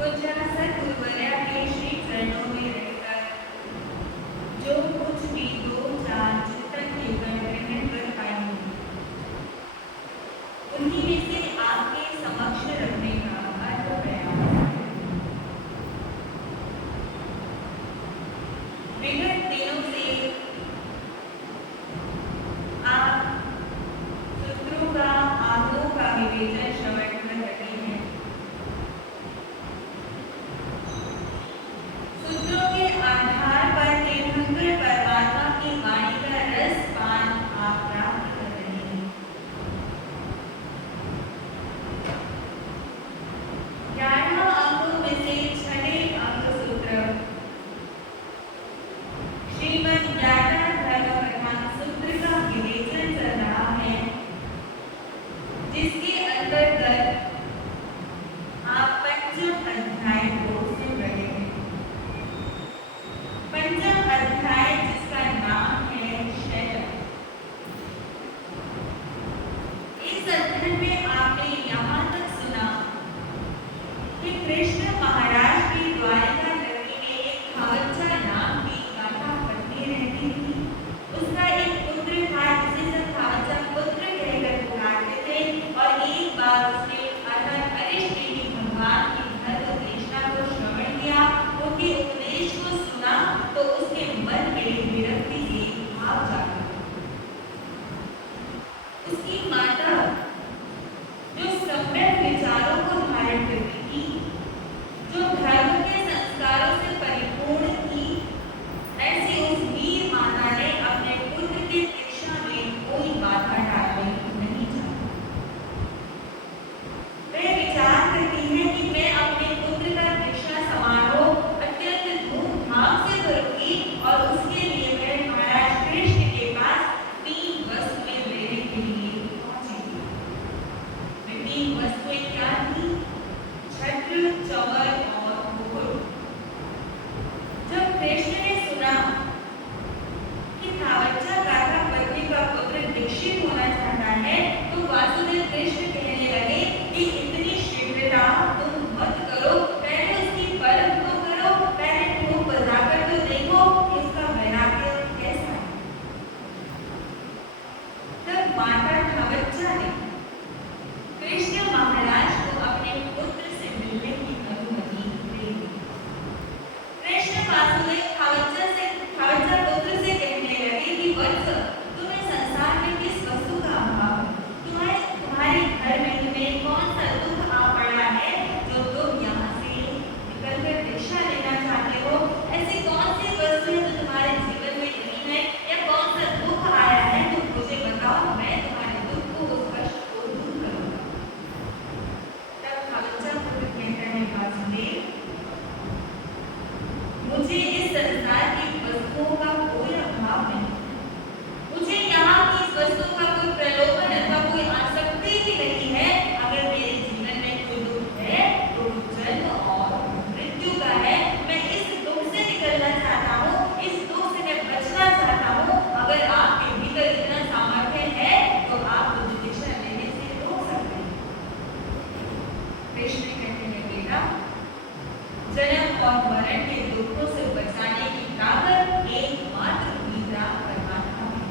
तो जहाँ सद्गुरुवर्या के श्री चरणों में रहकर जो कुछ भी दो चार चिंतन केवल ग्रहण कर पाएंगे, उन्हीं में से आपके समक्ष रखने का हमारा प्रयास है। विगत दिनों से आप सूत्रों का आंकड़ों का विवेचन श्रवण कर रहे हैं। सूत्रों के आधार पर तीर्थंकर परमात्मा की वाणी का रस पान आप प्राप्त कर रहे हैं। 11 अंकों में से 6वें अंक सूत्र श्रीमद् ज्ञाता धर्म प्रधान सूत्र का विवेचन चल रहा है, जिसके अंतर्गत आप पंचम अध्याय को सुन रहे हैं। पंचम अध्याय जिसका नाम है शयन। इस अध्ययन में आपने यहाँ तक सुना कि कृष्ण महाराज की द्वारिका नगरी में एक खावच्चा नाम की गाथा पत्नी रहती थी। उसका एक पुत्र था जिसे सब खावच्चा पुत्र कहकर पुकारते थे, और एक बार उसने अरिष्ट देवी भगवान की धर्म देशना को श्रवण किया, उनके उपदेश को सुना, तो उसके मन में विरक्ति के भाव जागा। उसकी माता जो सम्यक विचारों को धारण करती थी, जो धर्म के संस्कारों से परिपूर्ण थी, ऐसी उस वीर माता ने अपने पुत्र की दीक्षा में कोई बाधा डालने नहीं चाही। वह विचार करती है कि मैं अपने पुत्र का दीक्षा समारोह अत्यंत धूमधाम से करूंगी, और उसके लिए वह महाराज कृष्ण के पास 3 वस्तुएं लेने के लिए पहुंचेगी। वे 3 वस्तुएं क्या थी? छत्र, चमर और मुकुट। जब कृष्ण ने सुना कि खावच्चा गाथा पत्नी का पुत्र दीक्षित होना चाहता है, तो वासुदेव कृष्ण कहने लगे कि इतनी शीघ्रता तुम मत करो, पहले उसकी परख तो करो, पहले खूब बजाकर तो देखो कि उसका वैराग्य कैसा है। तब माता खावच्चा ने कृष्ण महाराज को अपने पुत्र से मिलने की अनुमति दे दी। कृष्ण वासुदेव खावच्चा पुत्र से कहने लगे कि वत्स, तुम्हें संसार में किस वस्तु का अभाव है? तुम्हारे घर में तुम्हें कौन सा दुख आ पड़ा है जो तुम यहाँ से निकलकर दीक्षा लेना चाहते हो? ऐसी कौन सी वस्तु है जो तुम्हारे जीवन में नहीं है, या कौन सा दुख आया है? तुम मुझे बताओ, मैं तुम्हारे दुख को, उस कष्ट को दूर करूंगा। तब खावच्चा पुत्र कहता है, वासुदेव, मुझे इस संसार की वस्तुओं का कोई अभाव नहीं। मुझे यहाँ की इस वस्तु का कोई प्रलोभन अथवा कोई आसक्ति भी नहीं है। अगर मेरे जीवन में कोई दुख है तो जन्म और मृत्यु का है। मैं इस दुख से निकलना चाहता हूँ, इस दुख से मैं बचना चाहता हूँ। अगर आपके भीतर इतना सामर्थ्य है तो आप मुझे दीक्षा लेने से रोक सकते हैं। कृष्ण कहते हैं, बेटा, जन्म और मरण के दुखों से बचाने की ताकत एकमात्र विद्या परमात्मा है,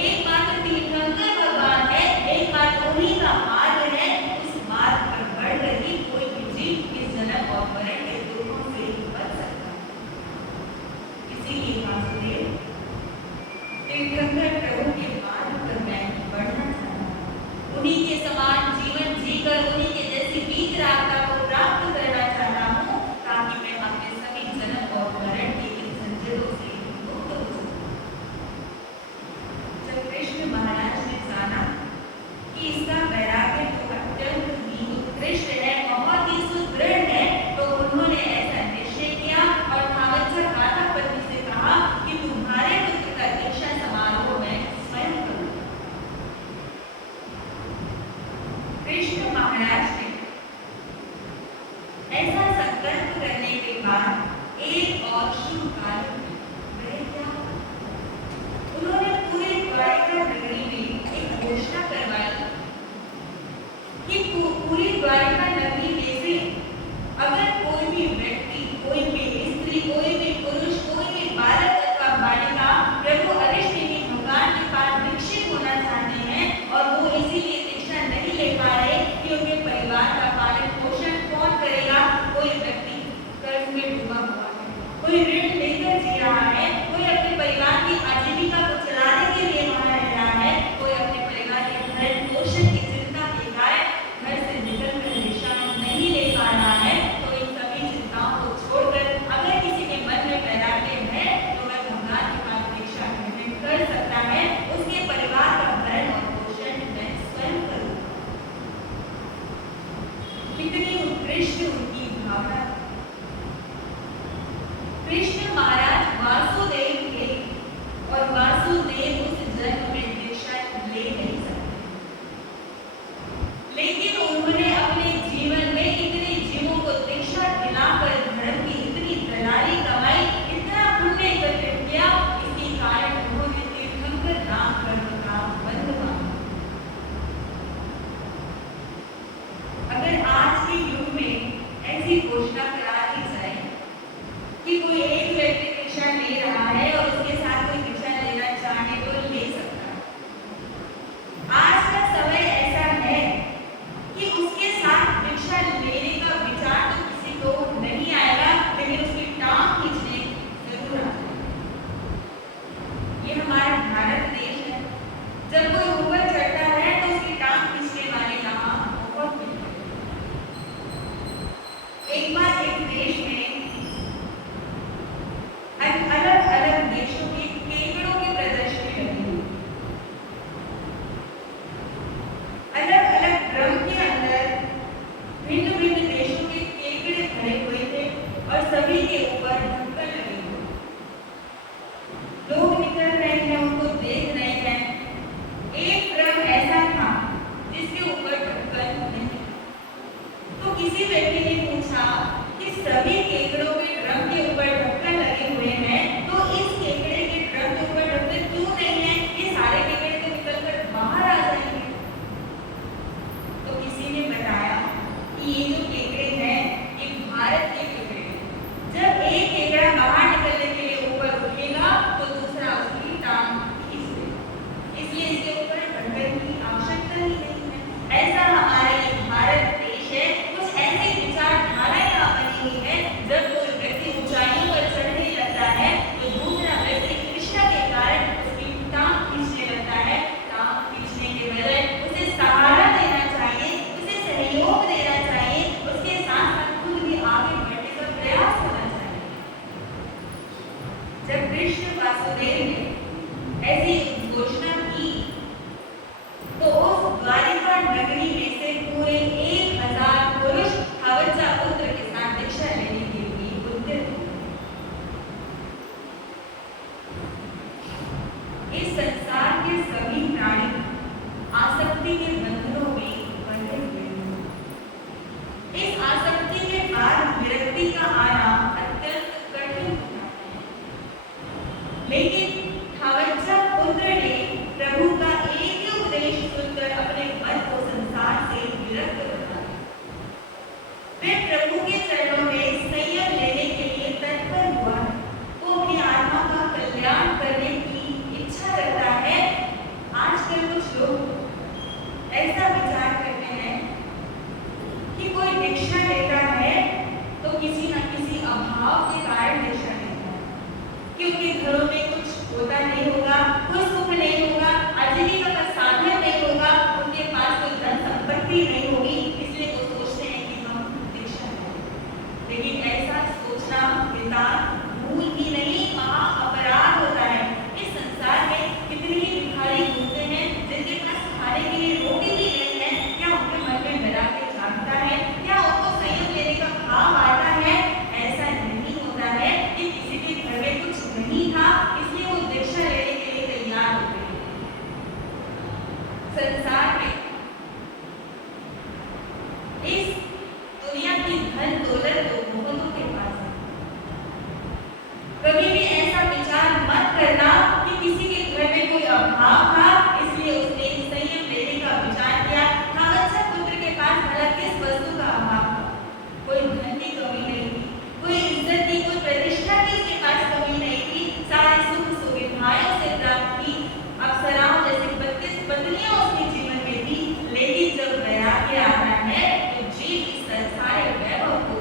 एकमात्र तीर्थंकर भगवान है, एकमात्र उन्हीं का मार्ग है। उस मार्ग पर बढ़कर ही कोई भी जीव इस जन्म और मरण के दुखों से बच सकता है। इसीलिए वासुदेव, तीर्थंकर प्रभु के मार्ग पर मैं बढ़ना चाहता हूँ। उन्हीं के समान जीवन जीकर उन्हीं के जैसी वीर रागता को प्राप्त करना चाहता हूँ, ताकि मैं अपने सभी जन्म और मरण के इन संजयों से मुक्त हो सकूं। जब कृष्ण महाराज ने जाना कि इसका वैराग्य तो अत्यंत ही उत्कृष्ट है, बहुत ही सुदृढ़ है, तो उन्होंने ऐसा निश्चय किया और खावच्चा गाथा पत्नी से कहा कि तुम्हारे पुत्र का दीक्षा समारोह मैं स्वयं करूंगा। कृष्ण महाराज ने ऐसा संकल्प करने के बाद एक और शुभ कार्य वह क्या? उन्होंने पूरी द्वारिका नगरी में एक घोषणा करवाई कि पूरी द्वारिका नगरी में से अगर कोई भी कोई ऋण लेकर जी रहा है, कोई अपने परिवार की आजीविका को चलाने के लिए वहां रह रहा है, कोई अपने परिवार के भरण पोषण की चिंता के कारण घर से निकलकर दिशा नहीं ले पा रहा है, तो इन सभी चिंताओं को छोड़कर अगर किसी के मन में वैराग्य है तो वह भगवान के पास भिक्षा ग्रहण कर सकता है। उसके परिवार का भरण और पोषण मैं स्वयं करूंगा। कितनी उत्कृष्ट उनकी भावना। कृष्ण महाराज वासुदेव थे और वासुदेव उस जन्म में दीक्षा ले नहीं सकते, लेकिन उन्होंने अपने जीवन में इतने जीवों को दीक्षा दिलाकर धर्म की इतनी दलाली कमाई, इतना पुण्य एकत्रित किया, इसके कारण उन्होंने तीर्थंकर नाम कर्म का बंध मांगा। अगर आज के युग में ऐसी घोषणा करा दी जाए कि कोई एक व्यक्ति दीक्षा ले रहा है और उसके साथ कोई दीक्षा लेना चाहे तो ले सकता है। आज का समय ऐसा है कि उसके साथ दीक्षा लेने का विचार तो किसी को नहीं आएगा, लेकिन उसकी टांग खींचने जरूर आता है। ये हमारा भारत देश है। जब कोई ऊपर चढ़ता है तो उसकी टांग खींचने वाले यहाँ बहुत मिलते हैं। एक बार एक देश में अलग अलग देशों की केकड़ों की प्रदर्शनी लगी हुई। अलग अलग ड्रम के अंदर भिन्न भिन्न देशों के केकड़े भरे हुए थे और सभी के ऊपर ढक्कन लगे हुए। लोग निकल रहे हैं, उनको देख रहे हैं। एक ड्रम ऐसा था जिसके ऊपर ढक्कन नहीं था। तो किसी व्यक्ति ने पूछा कि सभी केकड़ों के ड्रम के ऊपर ढक्कन लगे हुए हैं, तो इस केकड़े के ड्रम के ऊपर ढक्कन क्यों नहीं है? ये सारे केकड़े तो निकलकर बाहर आ जाएंगे। तो किसी ने बताया कि ये जो केकड़े हैं ये भारत के केकड़े हैं। जब एक केकड़ा बाहर निकलने के लिए ऊपर उठेगा तो दूसरा उसकी टांग खींच देगा, इसलिए इसके ऊपर ढक्कन की आवश्यकता ही नहीं है। ऐसा हमारा ये भारत देश है। कुछ ऐसी विचारधारा यहाँ बनी हुई है, जब कोई व्यक्ति ऊंचाइयों पर चढ़ने लगता है तो दूसरा व्यक्ति कृष्णा के कारण उसकी टांग खींचने लगता है। टांग खींचने के बजाय उसे सहारा देना चाहिए, उसे सहयोग देना चाहिए, उसके साथ साथ खुद भी आगे बढ़ने का प्रयास होना चाहिए। जब कृष्ण वासुदेव ने ऐसी घोषणा की तो उस द्वारिका नगरी में से पूरे 1000 पुरुष हवज्जा पुत्र के साथ दीक्षा लेने के लिए उद्यत हुए। इस संसार के सभी प्राणी आसक्ति के बंधनों में बंधे हुए हैं। इस आसक्ति के बाद विरक्ति का आना अत्यंत कठिन होता है, लेकिन हवज्जा पुत्र ने प्रभु का एक ही उपदेश सुनकर अपने मन को संसार से विरक्त बना दिया। वे प्रभु के चरणों में संयम लेने के लिए तत्पर हुआ है। वो अपनी आत्मा का कल्याण करने की इच्छा रखता है। आजकल कुछ लोग ऐसा विचार करते हैं कि कोई दीक्षा लेता है तो किसी न किसी अभाव के कारण दीक्षा लेता है, क्योंकि घरों में कुछ होता नहीं होगा, कोई सुख नहीं होगा, आजीविका का साधन नहीं होगा, उनके पास कोई धन संपत्ति नहीं होगी, इसलिए वो सोचते हैं कि हम दीक्षा लें। लेकिन ऐसा सोचना नितांत भूल ही नहीं, महा अपराध होता है। इस संसार में कितने ही भिखारी घूमते हैं जिनके पास खाने के लिए रोटी भी नहीं है। क्या उनके मन में वैराग्य जागता है? क्या उनको संयम लेने का भाव आता है? ऐसा नहीं होता है कि किसी के घर में कुछ नहीं था इसलिए वो दीक्षा लेने के लिए तैयार हो गए। संसार में इस दुनिया की धन दौलत तो बहुतों के पास है। कभी भी ऐसा विचार मत करना कि किसी के घर में कोई अभाव था इसलिए उसने संयम लेने का विचार किया। हवज्जा पुत्र के पास भला किस वस्तु का अभाव था? कोई धन की कमी नहीं थी, कोई इज्जत की, कोई प्रतिष्ठा की उसके पास कमी नहीं थी। सारे सुख सुविधाएं से प्राप्त की, अप्सराओं जैसी 32 पत्नियां उसके जीवन में थी। लेकिन जब वैराग्य आता है तो जीव इस संसार वैभव को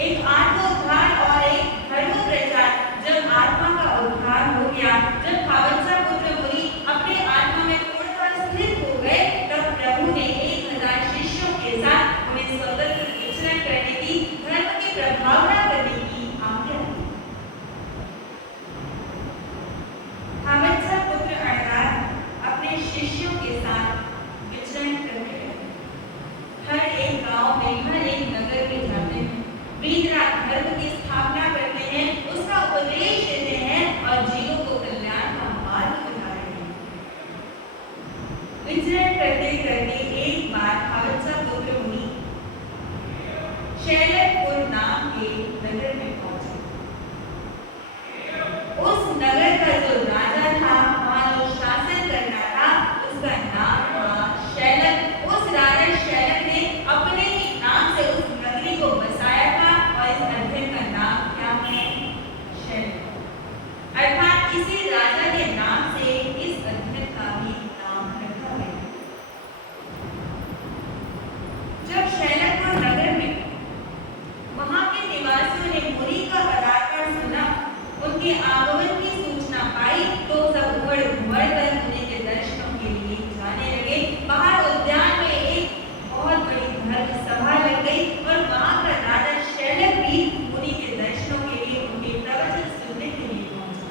एक आत्मोद्धार और एक धर्म प्रचार। जब आत्मा का उद्धार हो गया, जब खावत्सा पुत्र मुनि अपने आत्मा में पूर्णतः स्थिर हो गए, तब प्रभु ने 1000 शिष्यों के साथ उन्हें स्वतंत्र विचरण करने की, धर्म की प्रभावना करने की आज्ञा दी। खावत्सा पुत्र अर्थात अपने शिष्यों के साथ विचरण करने लगे। हर एक गांव में, हर एक नगर में जाते हैं, वेदरात धर्म की स्थापना करते हैं, उसका उपदेश देते हैं और जीवों को कल्याण का मार्ग दिखा रहे हैं। विचरण करते करते एक बार खावत्सा पुत्र मुनि शैलपुर नाम के नगर में पहुंचे। उस नगर का जो राजा था, वहां जो शासन करता था, उसका नाम था शैलक। उस राजा शैलक ने अपने ही नाम से उस नगरी को बसाया था और इस अध्ययन का नाम क्या है? शैलक। अर्थात इसी राजा के नाम से इस अध्ययन का भी नाम रखा गया। जब शैलकपुर नगर में वहां के निवासियों ने मुनि का पदार्पण सुना, उनके आगमन की सूचना पाई, तो सब उमड़ घुमड़ कर मुनि के दर्शनों के लिए जाने लगे। बाहर उद्यान में एक बहुत बड़ी धर्म सभा लग गई और वहां का राजा शैलक भी मुनि के दर्शनों के लिए, उनके प्रवचन सुनने के लिए पहुंचा।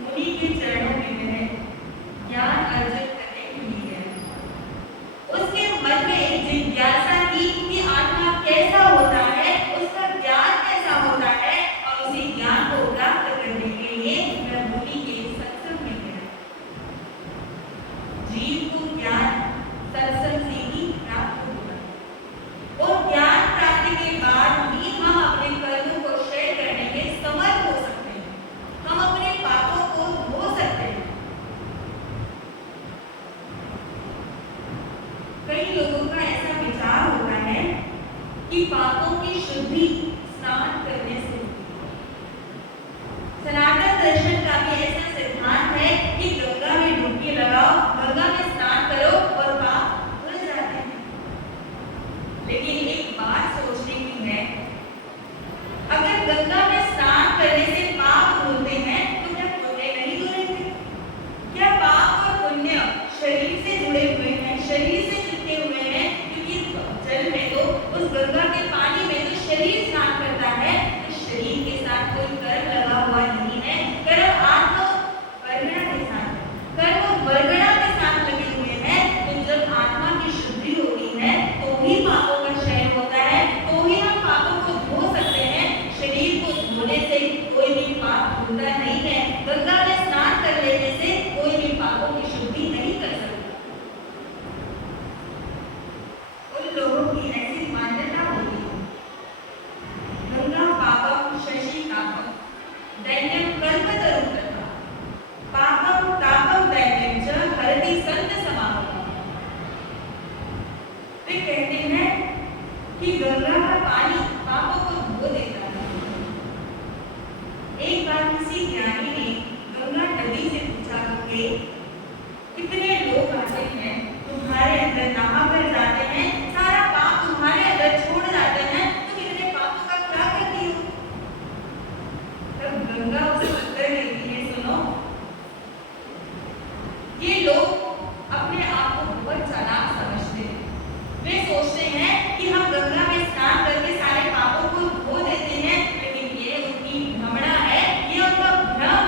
मुनि के चरणों में वह ज्ञान अर्जित करने के लिए गया। उसके मन में एक जिज्ञासा थी कि आत्मा कैसा होता है, उसका ज्ञान कैसा होता है, और उसी ज्ञान को प्राप्त करने के लिए वह मुनि के सत्संग में गया। जीव को ज्ञान सत्संग से ही प्राप्त होगा और ज्ञान प्राप्ति के बाद ही हम अपने कर्मों को क्षय करने में समर्थ हो सकते हैं, हम अपने पापों को धो सकते हैं। कई लोगों का ऐसा विचार होता है कि पापों की शुद्धि स्नान करने से होती है। सनातन दर्शन का भी ऐसा सिद्धांत है कि गंगा में डुबकी लगाओ, गंगा में स्नान करो और पाप धुल जाते हैं। लेकिन एक बात सोचने की है, अगर गंगा में स्नान करने से पाप धुलते हैं, तो क्या पुण्य नहीं धुलेंगे? क्या पाप और पुण्य शरीर से जुड़े हुए हैं, शरीर से चिपके हुए हैं? क्योंकि जल में तो, उस गंगा के पानी में तो शरीर स्नान करता है, तो शरीर के साथ कोई कर्म लगा हुआ नहीं है। कर्म आत्मा वर्गणा के साथ, कर्म वर्गणा के साथ लगे हुए हैं। तो जब आत्मा की शुद्धि होती है, तो ही पापों का क्षय होता है, तो ही हम पापों को धो सकते हैं। शरीर को धोने से कोई भी पाप धुलता नहीं है। गंगा में स्नान कर लेने से कोई भी पापों की शुद्धि नहीं कर सकता। उन लोगों की ऐसी मान्यता होती है, गंगा पापम शशि तापम दैन्यम कल्पतरु तथा पापम तापम दैन्यम च हरति संत समागम। वे कहते हैं कि गंगा का पानी पापों को धो देता है। एक बार किसी ज्ञानी ने गंगा नदी से पूछा, गंगे कितने लोग आते हैं तुम्हारे अंदर, नहा कर जाते हैं, सारा पाप तुम्हारे अंदर छोड़ जाते हैं, तुम इतने पापों का क्या करती हो? तब गंगा उसे उत्तर देती है, सुनो, ये लोग अपने आप को बहुत चालाक समझते हैं। वे सोचते हैं कि हम गंगा में स्नान करके सारे पापों को धो देते हैं, लेकिन ये उनकी भ्रमणा है, ये उनका भ्रम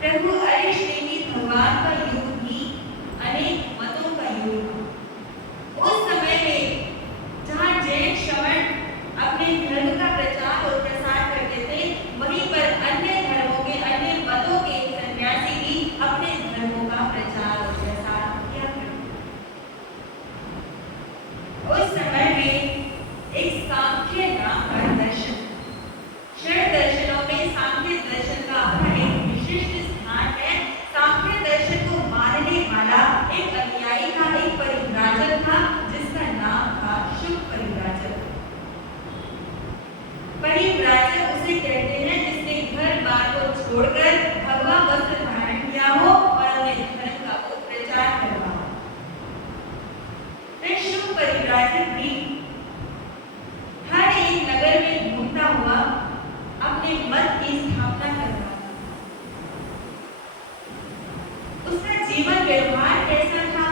प्रभु अरिष्ट भगवान का युग भी अनेक मतों का युग था। उस समय में जहाँ जैन श्रमण अपने धर्म का प्रचार और प्रसार करते थे, वहीं पर अन्य धर्मों के अन्य मतों के सन्यासी भी अपने धर्मों का प्रचार और प्रसार किया करते थे। उस समय में एक सांख्य नाम का दर्शन, षड दर्शनों में सांख्य दर्शन का अपना एक विशिष्ट स्थान है। सांख्य दर्शन को मानने वाला एक अनुयायी था, एक परिव्राजक था, जिसका नाम था शुक परिव्राजक। परिव्राजक उसे कहते हैं जिसने घर बार को छोड़कर भगवा वस्त्र धारण किया हो और अपने धर्म का वो प्रचार करवा हो। शुक परिव्राजक भी हर एक नगर में घूमता हुआ अपने मत की स्थापना कर रहा था। उसका जीवन व्यवहार कैसा था?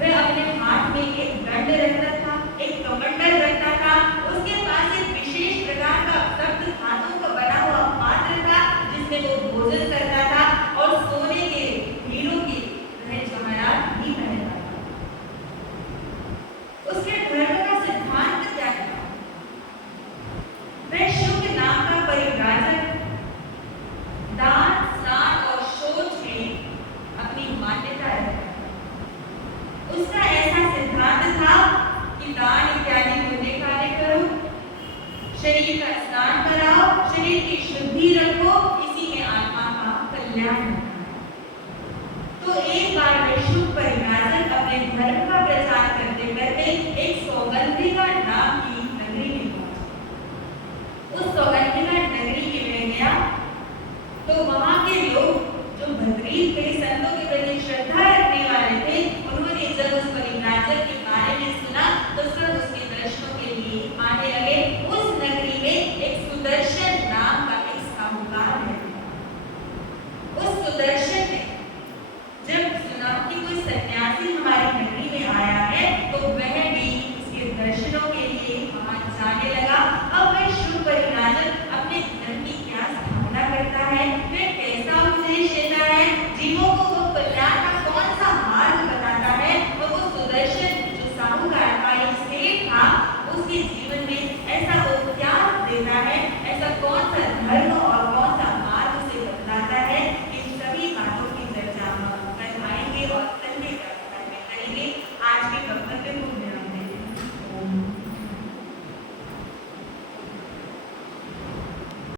वह अपने हाथ में एक दंड रखता था, एक कमंडल रखता था, उसके पास एक विशेष प्रकार का सख्त धातु का बना हुआ पात्र था जिसमें वो भोजन करता था, और सोने के हीरों के वह जवाहरात भी पहनता था। उसके धर्म का सिद्धांत क्या था? वह शुक नाम का परिव्राजक दान, स्नान और शौच में अपनी मान्यता रखता था। उसका ऐसा सिद्धांत था कि दान इत्यादि पुण्य कार्य करो, शरीर का स्नान कराओ, शरीर की शुद्धि रखो, इसी में आत्मा का कल्याण होता है। तो एक बार वह शुक परिव्राजक अपने धर्म का प्रचार करते करते एक सौगंधिका नाम की नगरी में पहुंचा। उस सौगंधिका नगरी में वह गया तो वहां के लोग जो भद्रीत के संतों के प्रति श्रद्धा रखने वाले थे, उन्होंने जब उस परिव्राजक के बारे में सुना तो सब उसके दर्शनों के लिए आने लगे। उस नगरी में एक सुदर्शन नाम का एक साहूकार रहता था। उस सुदर्शन ने जब सुना कि कोई सन्यासी हमारी नगरी में आया है, तो वह भी उसके दर्शनों के लिए वहां जाने लगा